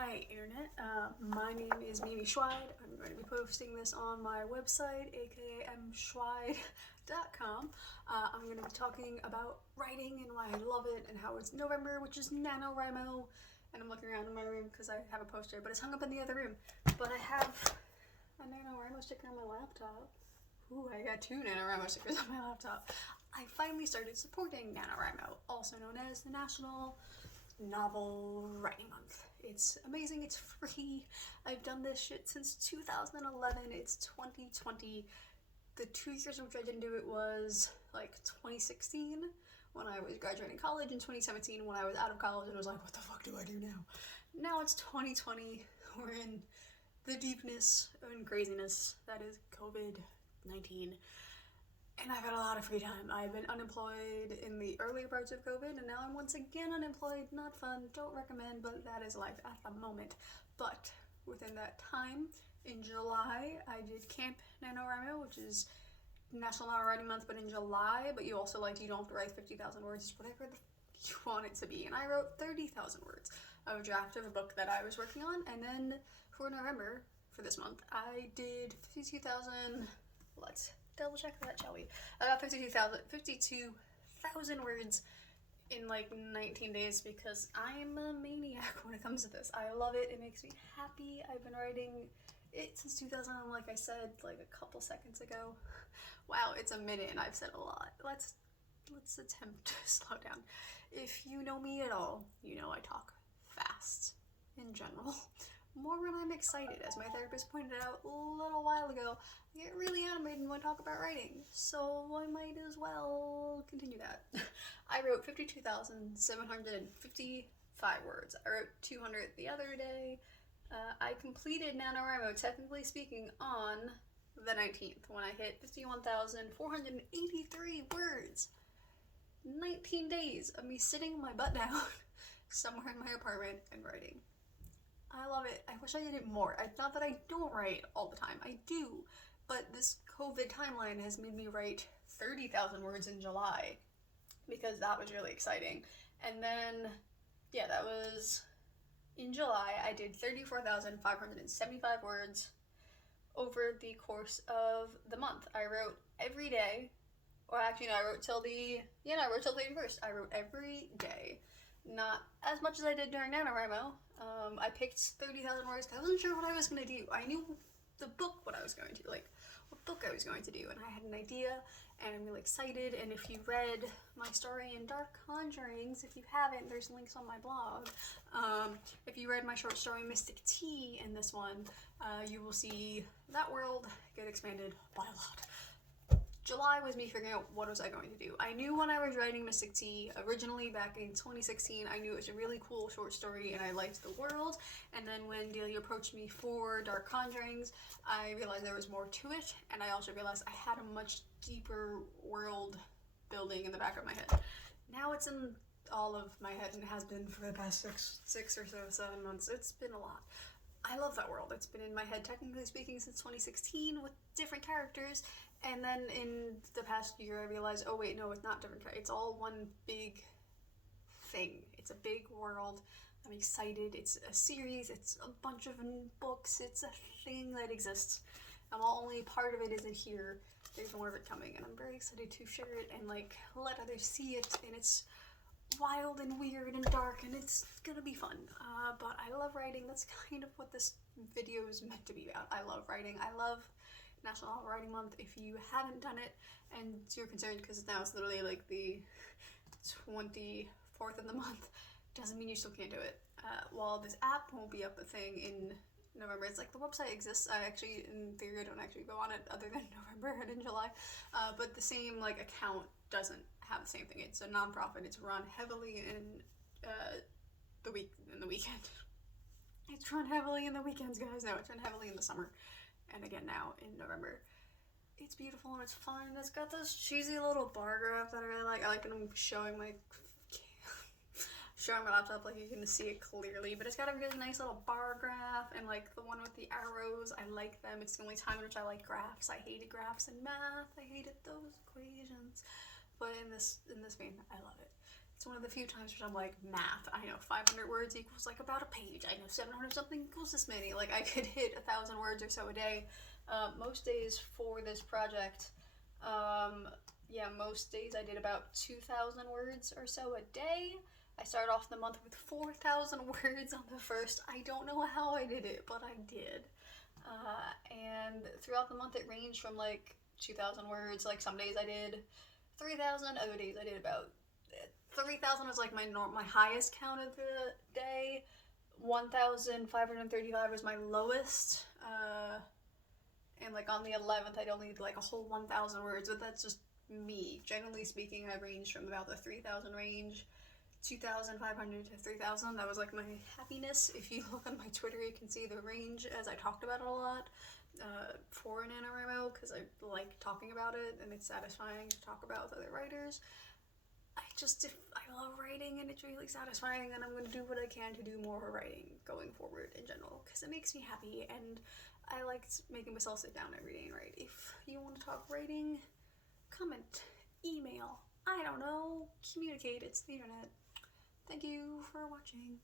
Hi Internet, my name is Mimi Schweid. I'm going to be posting this on my website, aka mschweid.com. I'm going to be talking about writing and why I love it and how it's November, which is NaNoWriMo, and I'm looking around in my room because I have a poster, but it's hung up in the other room. But I have a NaNoWriMo sticker on my laptop. Ooh, I got 2 NaNoWriMo stickers on my laptop. I finally started supporting NaNoWriMo, also known as the National Novel Writing Month. It's amazing, it's free. I've done this shit since 2011, it's 2020. The 2 years in which I didn't do it was like 2016 when I was graduating college, and 2017 when I was out of college and was like, what the fuck do I do now? Now it's 2020, we're in the deepness and craziness that is COVID-19. And I've had a lot of free time. I've been unemployed in the earlier parts of COVID, and now I'm once again unemployed. Not fun, don't recommend, but that is life at the moment. But within that time, in July, I did Camp NaNoWriMo, which is National Novel Writing Month, but in July, but you also you don't have to write 50,000 words, it's whatever you want it to be. And I wrote 30,000 words of a draft of a book that I was working on, and then for November, for this month, I did 52,000, let's double check that, shall we? I got 52,000 words in like 19 days because I'm a maniac when it comes to this. I love it, it makes me happy. I've been writing it since 2000, like I said like a couple seconds ago. Wow, it's a minute and I've said a lot. Let's attempt to slow down. If you know me at all, you know I talk fast in general. More when I'm excited. As my therapist pointed out a little while ago, I get really animated when I talk about writing, so I might as well continue that. I wrote 52,755 words. I wrote 200 the other day. I completed NaNoWriMo, technically speaking, on the 19th when I hit 51,483 words. 19 days of me sitting my butt down somewhere in my apartment and writing. I love it. I wish I did it more. Not that I don't write all the time. I do. But this COVID timeline has made me write 30,000 words in July because that was really exciting. And then, yeah, that was in July. I did 34,575 words over the course of the month. I wrote every day. Or actually, no, I wrote till the 31st. I wrote every day. Not as much as I did during NaNoWriMo. I picked 30,000 words because I wasn't sure what I was going to do. I knew the book what I was going to do, like what book I was going to do, and I had an idea, and I'm really excited. And if you read my story in Dark Conjurings, if you haven't, there's links on my blog. If you read my short story Mystic Tea in this one, you will see that world get expanded by a lot. July was me figuring out what was I going to do. I knew when I was writing Mystic Tea, originally back in 2016, I knew it was a really cool short story and I liked the world. And then when Delia approached me for Dark Conjurings, I realized there was more to it, and I also realized I had a much deeper world building in the back of my head. Now it's in all of my head and has been for the past six or so 7 months. It's been a lot. I love that world. It's been in my head, technically speaking, since 2016 with different characters. And then in the past year, I realized, oh wait, no, it's not different characters. It's all one big thing. It's a big world. I'm excited. It's a series. It's a bunch of books. It's a thing that exists. And while only part of it isn't here, there's more of it coming. And I'm very excited to share it and like let others see it. And it's wild and weird and dark, and it's gonna be fun. But I love writing. That's kind of what this video is meant to be about. I love writing. I love National Novel Writing Month. If you haven't done it and you're concerned because now it's literally like the 24th of the month, doesn't mean you still can't do it. While this app won't be up a thing in November, it's like the website exists. I actually, in theory, I don't actually go on it other than November and in July, but the same like account doesn't have the same thing. It's a non-profit. It's run heavily in the weekend. It's run heavily in the weekends, guys. No, it's run heavily in the summer. And again now in November. It's beautiful and it's fun. It's got this cheesy little bar graph that I really like. I like when I'm showing my laptop, like you can see it clearly, but it's got a really nice little bar graph, and like the one with the arrows, I like them. It's the only time in which I like graphs. I hated graphs in math. I hated those equations. But in this vein, I love it. It's one of the few times where I'm like, math. I know 500 words equals like about a page. I know 700 something equals this many. Like I could hit 1,000 words or so a day. Most days for this project, yeah, most days I did about 2,000 words or so a day. I started off the month with 4,000 words on the first. I don't know how I did it, but I did. And throughout the month it ranged from like 2,000 words. Like some days I did 3,000, other days I did about 3,000 was like my highest count of the day. 1,535 was my lowest. And like on the 11th, I'd only did like a whole 1,000 words, but that's just me. Generally speaking, I ranged from about the 3,000 range, 2,500 to 3,000. That was like my happiness. If you look on my Twitter, you can see the range as I talked about it a lot for NaNoWriMo, because I like talking about it and it's satisfying to talk about with other writers. I love writing and it's really satisfying, and I'm going to do what I can to do more writing going forward in general because it makes me happy and I like making myself sit down every day and write. If you want to talk writing, comment, email, I don't know, communicate. It's the internet. Thank you for watching.